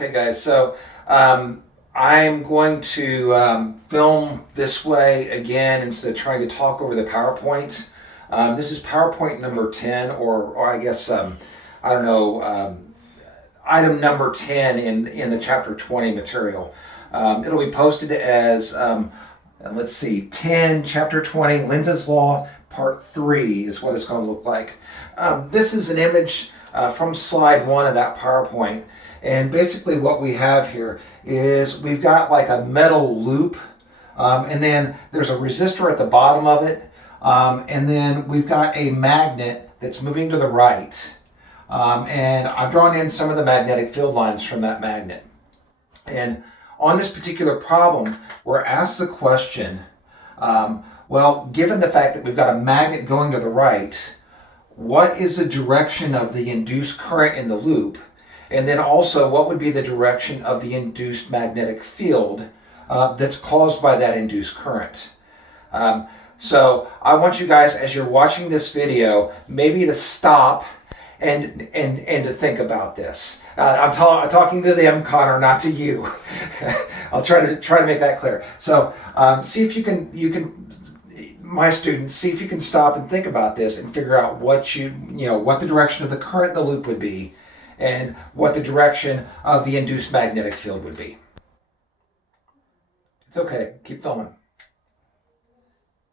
Okay, guys, so I'm going to film this way again instead of trying to talk over the PowerPoint. This is PowerPoint number 10, or I guess, I don't know, item number 10 in the Chapter 20 material. It'll be posted as, let's see, 10, Chapter 20, Lenz's Law, Part 3 is what it's going to look like. This is an image from slide 1 of that PowerPoint. And basically what we have here is we've got like a metal loop, and then there's a resistor at the bottom of it, and then we've got a magnet that's moving to the right. And I've drawn in some of the magnetic field lines from that magnet. And on this particular problem, we're asked the question, well, given the fact that we've got a magnet going to the right, what is the direction of the induced current in the loop? And then also, what would be the direction of the induced magnetic field that's caused by that induced current? So I want you guys, as you're watching this video, maybe to stop and to think about this. I'm talking to them, Connor, not to you. I'll try to make that clear. So see if you can, my students, see if you can stop and think about this and figure out what what the direction of the current in the loop would be, and what the direction of the induced magnetic field would be. It's okay, keep filming.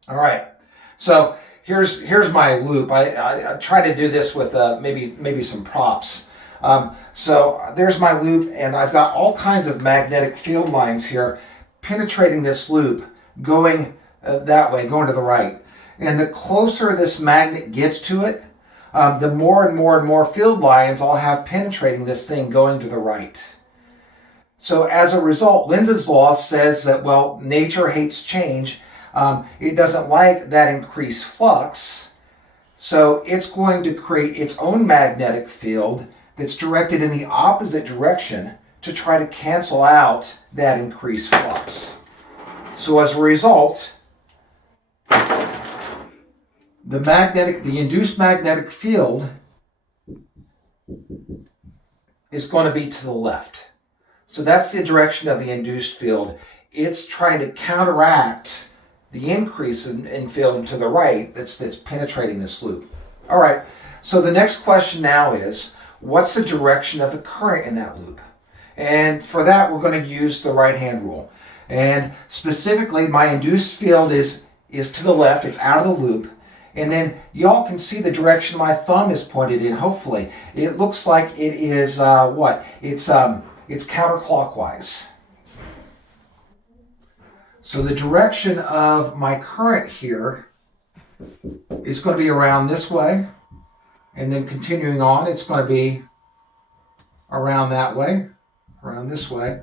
All right, so here's my loop. I try to do this with maybe some props. So there's my loop, and I've got all kinds of magnetic field lines here penetrating this loop, going that way, going to the right. And the closer this magnet gets to it, the more and more field lines I'll have penetrating this thing going to the right. So as a result, Lenz's law says that, well, nature hates change. It doesn't like that increased flux. So it's going to create its own magnetic field that's directed in the opposite direction to try to cancel out that increased flux. So as a result, the induced magnetic field is going to be to the left. So that's the direction of the induced field. It's trying to counteract the increase in field to the right that's penetrating this loop. All right, so the next question now is, what's the direction of the current in that loop? And for that, we're going to use the right-hand rule. And specifically, my induced field is to the left. It's out of the loop. And then y'all can see the direction my thumb is pointed in, hopefully. It looks like it is, what? It's counterclockwise. So the direction of my current here is going to be around this way. And then continuing on, it's going to be around that way, around this way.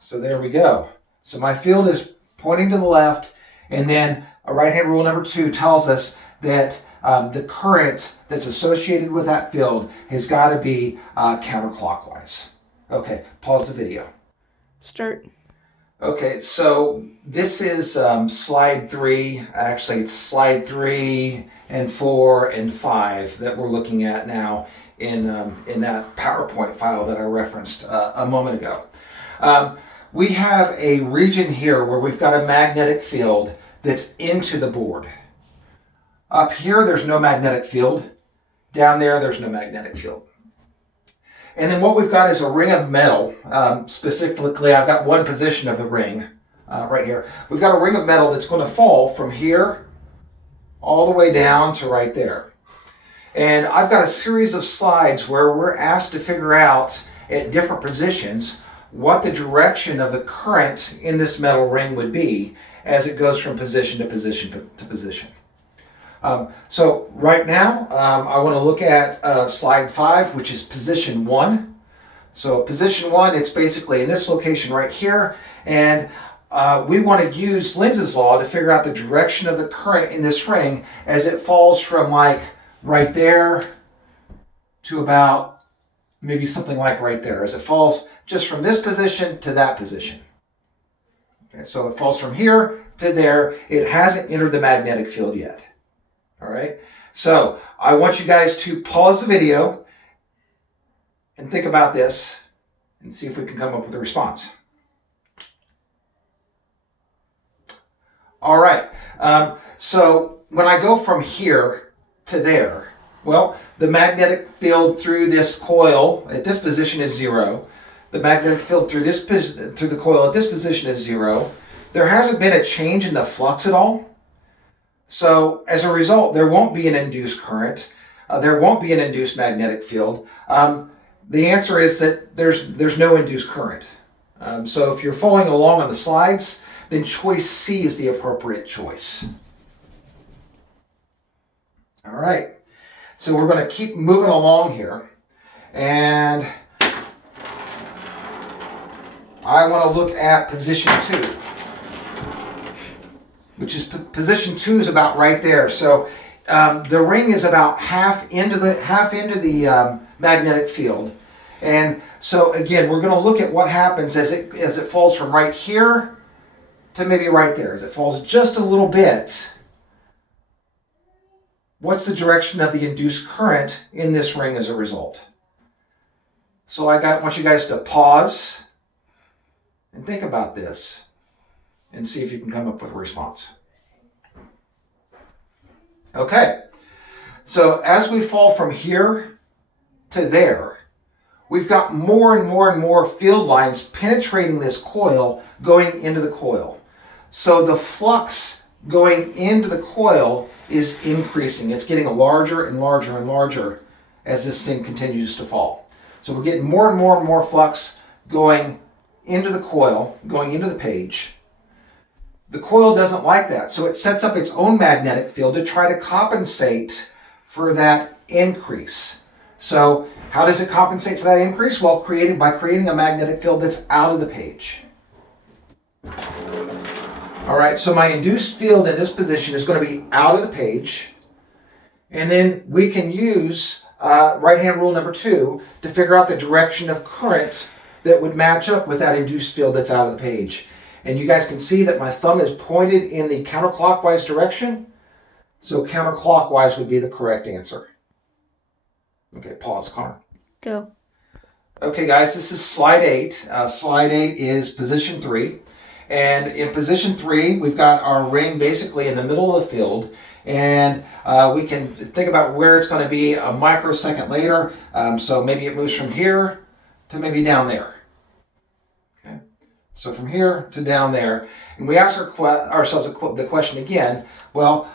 So there we go. So my field is pointing to the left, and then right-hand rule number 2 tells us that the current that's associated with that field has got to be counterclockwise. Okay, pause the video. Start. Okay, so this is slide 3. Actually, it's slide 3 and 4 and 5 that we're looking at now in that PowerPoint file that I referenced a moment ago. We have a region here where we've got a magnetic field that's into the board. Up here, there's no magnetic field. Down there, there's no magnetic field. And then what we've got is a ring of metal. Specifically, I've got one position of the ring right here. We've got a ring of metal that's going to fall from here all the way down to right there. And I've got a series of slides where we're asked to figure out at different positions what the direction of the current in this metal ring would be as it goes from position to position to position. So right now, I want to look at slide 5, which is position 1. So position 1, it's basically in this location right here, and we want to use Lenz's law to figure out the direction of the current in this ring as it falls from like right there to about maybe something like right there, as it falls just from this position to that position. Okay, so it falls from here to there. It hasn't entered the magnetic field yet. All right, so I want you guys to pause the video and think about this. and see if we can come up with a response. All right, so when I go from here to there, well, the magnetic field through this coil at this position is 0. The magnetic field through the coil at this position is 0. There hasn't been a change in the flux at all. So as a result, there won't be an induced current. There won't be an induced magnetic field. The answer is that there's no induced current. So if you're following along on the slides, then choice C is the appropriate choice. All right. So we're going to keep moving along here. And I want to look at position 2, which is position 2 is about right there. So the ring is about half into the magnetic field. And so again, we're going to look at what happens as it falls from right here to maybe right there. As it falls just a little bit, what's the direction of the induced current in this ring as a result? So I want you guys to pause and think about this and see if you can come up with a response. Okay, so as we fall from here to there, we've got more and more and more field lines penetrating this coil going into the coil. So the flux going into the coil is increasing. It's getting larger and larger and larger as this thing continues to fall. So we're getting more and more and more flux going into the coil, going into the page. The coil doesn't like that, so it sets up its own magnetic field to try to compensate for that increase. So how does it compensate for that increase? Well, by creating a magnetic field that's out of the page. All right, so my induced field in this position is going to be out of the page. And then we can use right-hand rule number 2 to figure out the direction of current that would match up with that induced field that's out of the page. And you guys can see that my thumb is pointed in the counterclockwise direction. So counterclockwise would be the correct answer. Okay, pause, Connor. Go. Okay, guys, this is slide 8. Slide 8 is position 3. And in position 3, we've got our ring basically in the middle of the field. And we can think about where it's going to be a microsecond later. So maybe it moves from here to maybe down there. Okay, so from here to down there. And we ask ourselves the question again, well,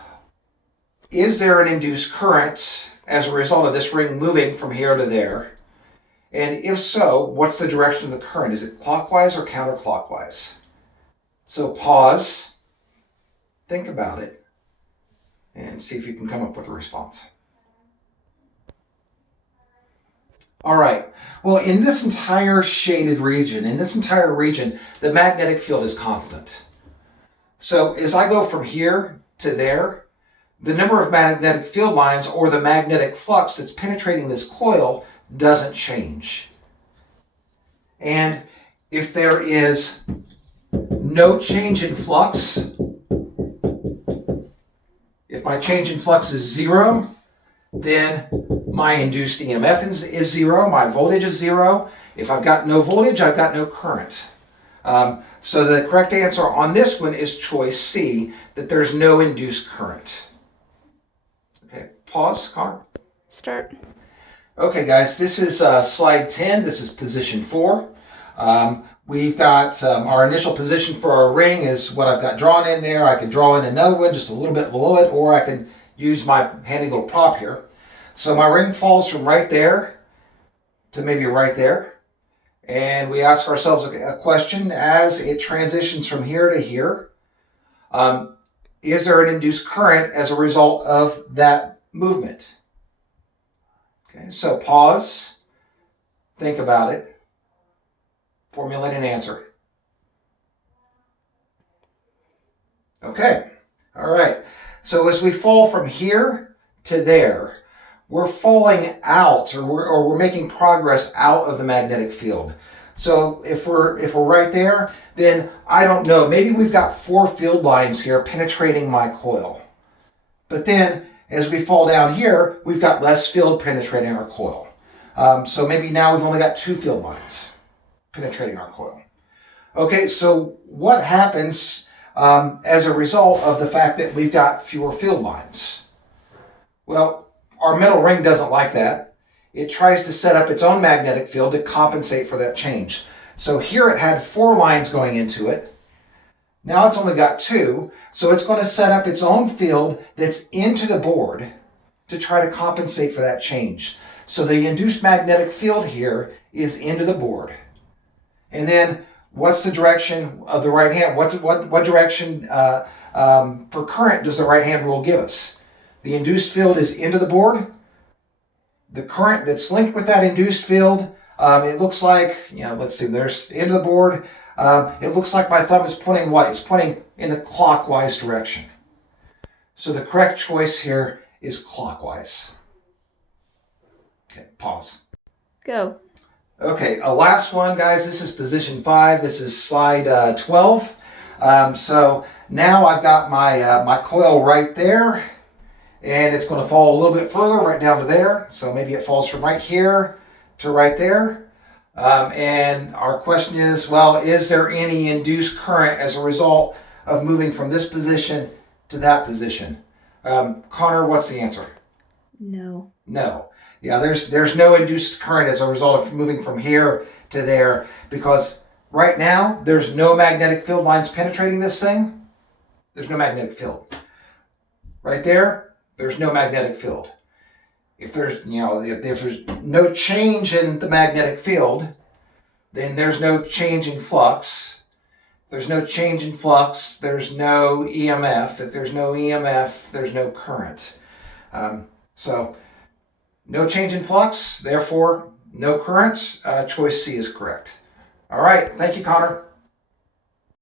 is there an induced current as a result of this ring moving from here to there? And if so, what's the direction of the current? Is it clockwise or counterclockwise? So pause, think about it, and see if you can come up with a response. All right, well, in this entire shaded region, the magnetic field is constant. So as I go from here to there, the number of magnetic field lines or the magnetic flux that's penetrating this coil doesn't change. And if there is no change in flux, if my change in flux is 0, then my induced EMF is 0, my voltage is 0. If I've got no voltage, I've got no current. So the correct answer on this one is choice C, that there's no induced current. Okay, pause, Connor. Start. Okay, guys, this is slide 10. This is position 4. We've got our initial position for our ring is what I've got drawn in there. I could draw in another one just a little bit below it, or I can use my handy little prop here. So my ring falls from right there to maybe right there. And we ask ourselves a question as it transitions from here to here. Is there an induced current as a result of that movement? Okay, so pause, think about it, formulate an answer. Okay, all right. So as we fall from here to there, we're falling out, or we're making progress out of the magnetic field. So if we're right there, then I don't know, maybe we've got 4 field lines here penetrating my coil. But then as we fall down here, we've got less field penetrating our coil. So maybe now we've only got 2 field lines. penetrating our coil. Okay, so what happens as a result of the fact that we've got fewer field lines? Well, our metal ring doesn't like that. It tries to set up its own magnetic field to compensate for that change. So here it had 4 lines going into it. Now it's only got 2, so it's going to set up its own field that's into the board to try to compensate for that change. So the induced magnetic field here is into the board. And then what's the direction of the right hand? What direction for current does the right hand rule give us? The induced field is into the board. The current that's linked with that induced field, it looks like, let's see, there's into the board. It looks like my thumb is pointing what? It's pointing in the clockwise direction. So the correct choice here is clockwise. Okay, pause. Go. Okay, last one, guys. This is position 5. This is slide 12. So now I've got my coil right there, and it's going to fall a little bit further, right down to there. So maybe it falls from right here to right there. And our question is, well, is there any induced current as a result of moving from this position to that position? Connor, what's the answer? No. No. Yeah, there's no induced current as a result of moving from here to there, because right now there's no magnetic field lines penetrating this thing. There's no magnetic field. Right there, there's no magnetic field. If there's no change in the magnetic field, then there's no change in flux. If there's no change in flux, there's no EMF. If there's no EMF, there's no current. So no change in flux, therefore no current. Choice C is correct. All right, thank you, Connor.